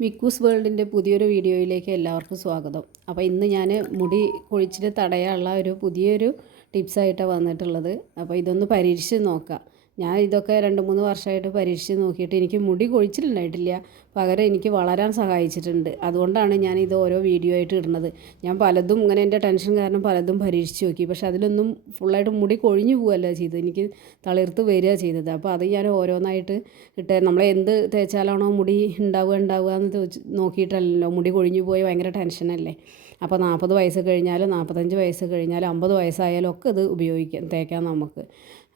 മിക്കൂസ് വേൾഡിന്റെ പുതിയൊരു വീഡിയോയിലേക്ക് എല്ലാവർക്കും സ്വാഗതം. അപ്പോൾ ഇന്ന് ഞാൻ മുടി കൊഴിച്ചിൽ തടയാനുള്ള ഒരു പുതിയൊരു ടിപ്സായിട്ടാണ് വന്നിട്ടുള്ളത്. അപ്പോൾ ഇതൊന്ന് പരീക്ഷിച്ച് നോക്കാം. ഞാൻ ഇതൊക്കെ രണ്ട് മൂന്ന് വർഷമായിട്ട് പരീക്ഷിച്ച് നോക്കിയിട്ട് എനിക്ക് മുടി കൊഴിച്ചിലുണ്ടായിട്ടില്ല. പകരം എനിക്ക് വളരാൻ സഹായിച്ചിട്ടുണ്ട്. അതുകൊണ്ടാണ് ഞാൻ ഇത് ഓരോ വീഡിയോ ആയിട്ട് ഇടുന്നത്. ഞാൻ പലതും ഇങ്ങനെ എന്റെ ടെൻഷൻ കാരണം പലതും പരീക്ഷിച്ച് നോക്കി. പക്ഷെ അതിലൊന്നും ഫുള്ളായിട്ട് മുടി കൊഴിഞ്ഞു പോകുകയല്ല ചെയ്തത്. എനിക്ക് തളിർത്ത് വരിക ചെയ്തത്. അപ്പോൾ അത് ഞാൻ ഓരോന്നായിട്ട് ഇട്ടേ നമ്മൾ എന്ത് തേച്ചാലാണോ മുടി ഉണ്ടാവുക ഉണ്ടാവുക എന്ന് ചോദിച്ച് നോക്കിയിട്ടല്ലല്ലോ. മുടി കൊഴിഞ്ഞു പോയി ഭയങ്കര ടെൻഷനല്ലേ അപ്പോൾ നാൽപ്പത് വയസ്സ് കഴിഞ്ഞാലും നാൽപ്പത്തഞ്ച് വയസ്സ് കഴിഞ്ഞാലും അമ്പത് വയസ്സായാലും ഒക്കെ ഇത് ഉപയോഗിക്കാം തേക്കാം നമുക്ക്.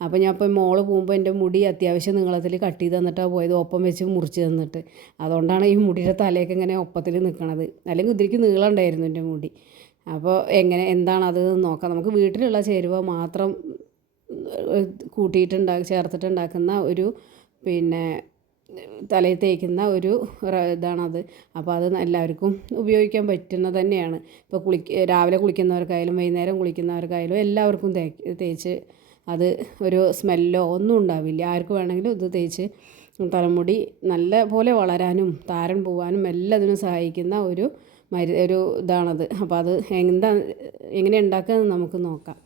അപ്പോൾ ഞാൻ ഇപ്പോൾ മോൾ പോകുമ്പോൾ എന്റെ മുടി അത്യാവശ്യം നീളത്തിൽ കട്ട് ചെയ്ത് തന്നിട്ടാണ് പോയത്. ഒപ്പം വെച്ച് മുറിച്ച് തന്നിട്ട്. അതുകൊണ്ടാണ് ഈ മുടിയുടെ തലയൊക്കെ ഇങ്ങനെ ഒപ്പത്തിൽ നിൽക്കണത്. അല്ലെങ്കിൽ ഇതിലേക്ക് നീളം ഉണ്ടായിരുന്നു എന്റെ മുടി. അപ്പോൾ എങ്ങനെ എന്താണ് അത് നോക്കാം. നമുക്ക് വീട്ടിലുള്ള ചേരുവ മാത്രം കൂട്ടിയിട്ടുണ്ടാ ചേർത്തിട്ടുണ്ടാക്കുന്ന ഒരു പിന്നെ തലയിൽ തേക്കുന്ന ഒരു ഇതാണത്. അപ്പോൾ അത് എല്ലാവർക്കും ഉപയോഗിക്കാൻ പറ്റുന്ന തന്നെയാണ്. ഇപ്പോൾ കുളി രാവിലെ കുളിക്കുന്നവർക്കായാലും വൈകുന്നേരം കുളിക്കുന്നവർക്കായാലും എല്ലാവർക്കും തേ തേച്ച് അത് ഒരു സ്മെല്ലോ ഒന്നും ഉണ്ടാവില്ല. ആർക്ക് വേണമെങ്കിലും ഇത് തേച്ച് തലമുടി നല്ല പോലെ വളരാനും താരൻ പോവാനും എല്ലാത്തിനും സഹായിക്കുന്ന ഒരു മരു ഒരു ഇതാണത്. അപ്പോൾ അത് എന്താ എങ്ങനെ ഉണ്ടാക്കുക നമുക്ക് നോക്കാം.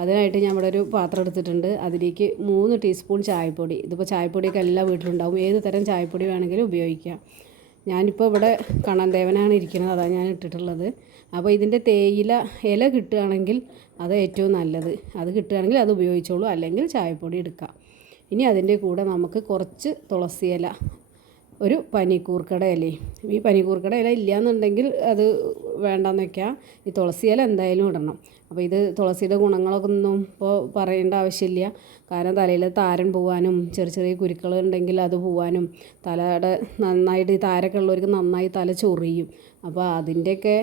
അതിനായിട്ട് ഇവിടെ ഒരു പാത്രം എടുത്തിട്ടുണ്ട്. അതിലേക്ക് മൂന്ന് ടീസ്പൂൺ ചായപ്പൊടി. ഇതിപ്പോൾ ചായപ്പൊടിയൊക്കെ എല്ലാ വീട്ടിലുണ്ടാവും. ഏത് തരം ചായപ്പൊടി വേണമെങ്കിലും ഉപയോഗിക്കാം. ഞാനിപ്പോൾ ഇവിടെ കണ്ണൻദേവനാണ് ഇരിക്കുന്നത്. അതാണ് ഞാൻ ഇട്ടിട്ടുള്ളത്. അപ്പോൾ ഇതിന്റെ തേയില ഇല കിട്ടുകയാണെങ്കിൽ അത് ഏറ്റവും നല്ലത്. അത് കിട്ടുകയാണെങ്കിൽ അത് ഉപയോഗിച്ചോളൂ. അല്ലെങ്കിൽ ചായപ്പൊടി എടുക്കാം. ഇനി അതിന്റെ കൂടെ നമുക്ക് കുറച്ച് തുളസി ഇല ഒരു പനിക്കൂർക്കട ഇലയും ഈ പനിക്കൂർക്കട ഇല ഇല്ലയെന്നുണ്ടെങ്കിൽ അത് വേണ്ടെന്ന് വെക്കാം. ഈ തുളസി ഇല എന്തായാലും ഇടണം. അപ്പോൾ ഇത് തുളസിയുടെ ഗുണങ്ങളൊക്കെ ഒന്നും ഇപ്പോൾ പറയേണ്ട ആവശ്യമില്ല. കാരണം തലയിൽ താരൻ പോവാനും ചെറിയ ചെറിയ കുരുക്കൾ ഉണ്ടെങ്കിൽ അത് പോവാനും തലയുടെ നന്നായിട്ട് ഈ താരൊക്കെ ഉള്ളവർക്ക് നന്നായി തല ചൊറിയും. അപ്പോൾ അതിന്റെയൊക്കെ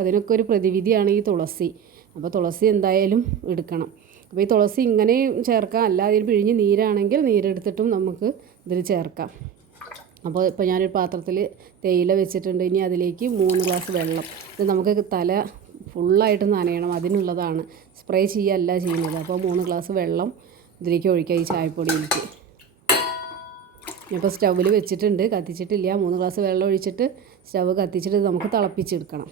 അതിനൊക്കെ ഒരു പ്രതിവിധിയാണ് ഈ തുളസി. അപ്പോൾ തുളസി എന്തായാലും എടുക്കണം. അപ്പോൾ ഈ തുളസി ഇങ്ങനെ ചേർക്കാം. അല്ലാതെ പിഴിഞ്ഞ് നീരാണെങ്കിൽ നീരെടുത്തിട്ടും നമുക്ക് ഇതിൽ ചേർക്കാം. അപ്പോൾ ഇപ്പോൾ ഞാനൊരു പാത്രത്തിൽ തേയില വെച്ചിട്ടുണ്ട്. ഇനി അതിലേക്ക് മൂന്ന് ഗ്ലാസ് വെള്ളം. ഇത് നമുക്ക് തല ഫുള്ളായിട്ട് നനയണം. അതിനുള്ളതാണ്. സ്പ്രേ ചെയ്യല്ല ചെയ്യുന്നത്. അപ്പോൾ മൂന്ന് ഗ്ലാസ് വെള്ളം ഇതിലേക്ക് ഒഴിക്കുക ഈ ചായപ്പൊടിയിലേക്ക്. ഇപ്പോൾ സ്റ്റൗവിൽ വെച്ചിട്ടുണ്ട്. കത്തിച്ചിട്ടില്ല. മൂന്ന് ഗ്ലാസ് വെള്ളം ഒഴിച്ചിട്ട് സ്റ്റവ് കത്തിച്ചിട്ട് നമുക്ക് തിളപ്പിച്ചെടുക്കണം.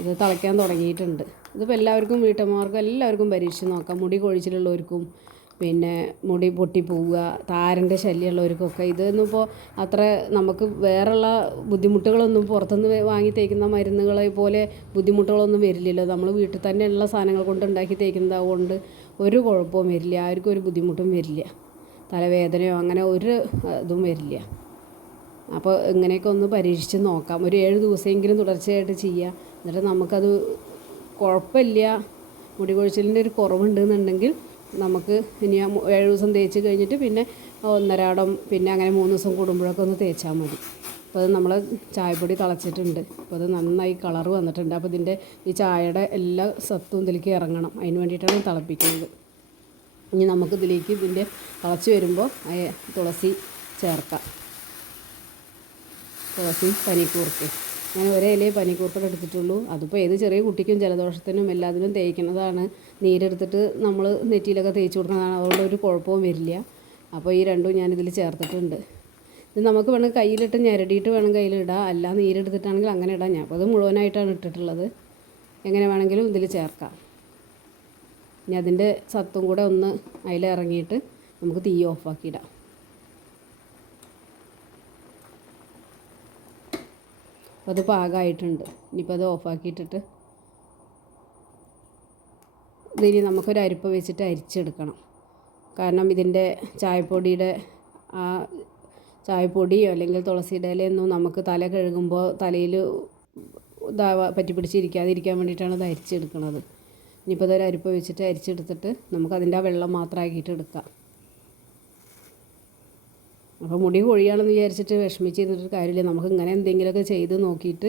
ഇത് തിളയ്ക്കാൻ തുടങ്ങിയിട്ടുണ്ട്. ഇതിപ്പോൾ എല്ലാവർക്കും വീട്ടമ്മമാർക്കും എല്ലാവർക്കും പരീക്ഷിച്ച് നോക്കാം. മുടി കൊഴിച്ചിലുള്ളവർക്കും പിന്നെ മുടി പൊട്ടിപ്പോവുക താരന്റെ ശല്യമുള്ളവർക്കൊക്കെ. ഇതൊന്നും ഇപ്പോൾ അത്ര നമുക്ക് വേറെയുള്ള ബുദ്ധിമുട്ടുകളൊന്നും പുറത്തുനിന്ന് വാങ്ങി തേക്കുന്ന മരുന്നുകളെ പോലെ ബുദ്ധിമുട്ടുകളൊന്നും വരില്ലല്ലോ. നമ്മൾ വീട്ടിൽ തന്നെയുള്ള സാധനങ്ങൾ കൊണ്ട് ഉണ്ടാക്കി തേക്കുന്നതുകൊണ്ട് ഒരു കുഴപ്പവും വരില്ല. ആർക്കും ഒരു ബുദ്ധിമുട്ടും വരില്ല. തലവേദനയോ അങ്ങനെ ഒരു ഇതും വരില്ല. അപ്പോൾ ഇങ്ങനെയൊക്കെ ഒന്ന് പരീക്ഷിച്ച് നോക്കാം. ഒരു ഏഴ് ദിവസമെങ്കിലും തുടർച്ചയായിട്ട് ചെയ്യുക. എന്നിട്ട് നമുക്കത് കുഴപ്പമില്ല. മുടി കൊഴിച്ചിലിന്റെ ഒരു കുറവുണ്ടെന്നുണ്ടെങ്കിൽ നമുക്ക് ഇനി ഏഴ് ദിവസം തേച്ച് കഴിഞ്ഞിട്ട് പിന്നെ ഒന്നരാടം പിന്നെ അങ്ങനെ മൂന്ന് ദിവസം കൂടുമ്പോഴൊക്കെ ഒന്ന് തേച്ചാൽ മതി. അപ്പോൾ അത് നമ്മൾ ചായപ്പൊടി തിളച്ചിട്ടുണ്ട്. അപ്പോൾ അത് നന്നായി കളർ വന്നിട്ടുണ്ട്. അപ്പോൾ ഇതിന്റെ ഈ ചായയുടെ എല്ലാ സത്തും ഇതിലേക്ക് ഇറങ്ങണം. അതിന് വേണ്ടിയിട്ടാണ് തിളപ്പിക്കുന്നത്. ഇനി നമുക്ക് ഇതിലേക്ക് ഇതിന്റെ തിളച്ച് വരുമ്പോൾ തുളസി ചേർക്കാം. തുളസി പനിക്കൂർക്കയും. ഞാൻ ഒരേ ഇലയെ പനിക്കൂർക്ക എടുത്തിട്ടുള്ളൂ. അതിപ്പോൾ ഏത് ചെറിയ കുട്ടിക്കും ജലദോഷത്തിനും എല്ലാത്തിനും തേക്കുന്നതാണ് നീരെടുത്തിട്ട് നമ്മൾ നെറ്റിയിലൊക്കെ തേച്ച് കൊടുക്കുന്നതാണ്. അതുകൊണ്ട് ഒരു കുഴപ്പവും വരില്ല. അപ്പോൾ ഈ രണ്ടും ഞാൻ ഞാനിതിൽ ചേർത്തിട്ടുണ്ട്. ഇത് നമുക്ക് വേണമെങ്കിൽ കയ്യിലിട്ട് ഞെരടിയിട്ട് വേണം കയ്യിലിടാം. അല്ല നീരെടുത്തിട്ടാണെങ്കിൽ അങ്ങനെ ഇടാം. ഞാൻ അപ്പോൾ അത് മുഴുവനായിട്ടാണ് ഇട്ടിട്ടുള്ളത്. എങ്ങനെ വേണമെങ്കിലും ഇതിൽ ചേർക്കാം. ഇനി അതിന്റെ സത്തും കൂടെ ഒന്ന് അതിലിറങ്ങിയിട്ട് നമുക്ക് തീ ഓഫാക്കിയിടാം. അപ്പോൾ അത് പാകമായിട്ടുണ്ട് ഇനിയിപ്പോൾ അത് ഓഫാക്കിയിട്ടിട്ട് ഇതിനി നമുക്കൊരു അരിപ്പ വെച്ചിട്ട് അരിച്ചെടുക്കണം. കാരണം ഇതിന്റെ ചായപ്പൊടിയുടെ ആ ചായപ്പൊടിയോ അല്ലെങ്കിൽ തുളസിയുടെ ഇലയൊന്നും നമുക്ക് തല കഴുകുമ്പോൾ തലയിൽ ഇതാവാ പറ്റി പിടിച്ചിരിക്കാതിരിക്കാൻ വേണ്ടിയിട്ടാണ് ഇത് അരിച്ചെടുക്കുന്നത് ഇനിയിപ്പോൾ ഇതൊരു അരിപ്പ വെച്ചിട്ട് അരിച്ചെടുത്തിട്ട് നമുക്കതിന്റെ ആ വെള്ളം മാത്രമാക്കിയിട്ട് എടുക്കാം. അപ്പോൾ മുടി കൊഴിയാണെന്ന് വിചാരിച്ചിട്ട് വിഷമിച്ചിരുന്നിട്ട് കാര്യമില്ല. നമുക്ക് ഇങ്ങനെ എന്തെങ്കിലുമൊക്കെ ചെയ്ത് നോക്കിയിട്ട്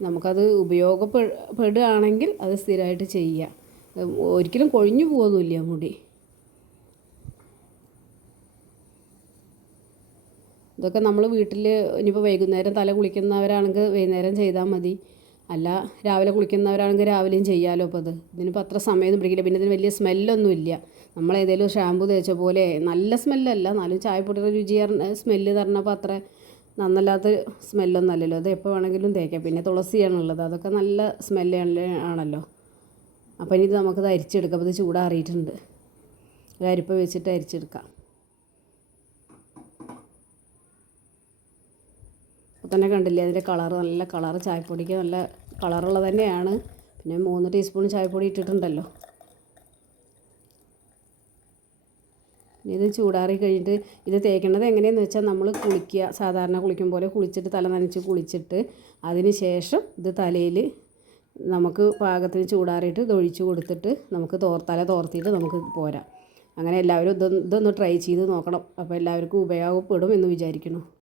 നമുക്കത് ഉപയോഗപ്പെടുകയാണെങ്കിൽ അത് സ്ഥിരമായിട്ട് ചെയ്യാം ഒരിക്കലും കൊഴിഞ്ഞു പോകുന്നില്ല മുടി. ഇതൊക്കെ നമ്മൾ വീട്ടിൽ ഇനിയിപ്പോൾ വൈകുന്നേരം തല കുളിക്കുന്നവരാണെങ്കിൽ വൈകുന്നേരം ചെയ്താൽ മതി. അല്ല രാവിലെ കുളിക്കുന്നവരാണെങ്കിൽ രാവിലെയും ചെയ്യാമല്ലോ അപ്പോൾ അത്. ഇതിനിപ്പോൾ അത്ര സമയമൊന്നും പിടിക്കില്ല. പിന്നെ ഇതിന് വലിയ സ്മെല്ലൊന്നും ഇല്ല. നമ്മൾ ഏതെങ്കിലും ഷാമ്പു തേച്ച പോലെ നല്ല സ്മെല്ലല്ല. എന്നാലും ചായപ്പൊടിയുടെ രുചി സ്മെല്ല് തരണപ്പോൾ അത്ര നന്നല്ലാത്ത സ്മെല്ലൊന്നും അല്ലല്ലോ. അത് എപ്പോൾ വേണമെങ്കിലും തേക്കാം. പിന്നെ തുളസിയാണുള്ളത്. അതൊക്കെ നല്ല സ്മെല്ല് ആണല്ലോ അപ്പം ഇനി ഇത് നമുക്കത് അരിച്ചെടുക്കാം. അപ്പോൾ ഇത് ചൂടാറിയിട്ടുണ്ട്. ഒരു അരിപ്പ വെച്ചിട്ട് അരിച്ചെടുക്കാം. അപ്പോൾ തന്നെ കണ്ടില്ലേ അതിന്റെ കളർ നല്ല കളർ ചായപ്പൊടിക്ക് നല്ല കളറുള്ളത് തന്നെയാണ്. പിന്നെ മൂന്ന് ടീസ്പൂൺ ചായപ്പൊടി ഇട്ടിട്ടുണ്ടല്ലോ. ഇത് ചൂടാറി കഴിഞ്ഞിട്ട് ഇത് തേക്കണത് എങ്ങനെയെന്ന് വെച്ചാൽ നമ്മൾ കുളിക്കുക സാധാരണ കുളിക്കും പോലെ കുളിച്ചിട്ട് തല നനച്ച് കുളിച്ചിട്ട് അതിന് ശേഷം ഇത് തലയിൽ നമുക്ക് പാകത്തിന് ചൂടാറിയിട്ട് ഇത് ഒഴിച്ചു കൊടുത്തിട്ട് നമുക്ക് തോർ തല തോർത്തിയിട്ട് നമുക്ക് പോരാം. അങ്ങനെ എല്ലാവരും ഇതൊന്ന് ഇതൊന്ന് ട്രൈ ചെയ്ത് നോക്കണം. അപ്പോൾ എല്ലാവർക്കും ഉപയോഗപ്പെടും എന്ന് വിചാരിക്കുന്നു.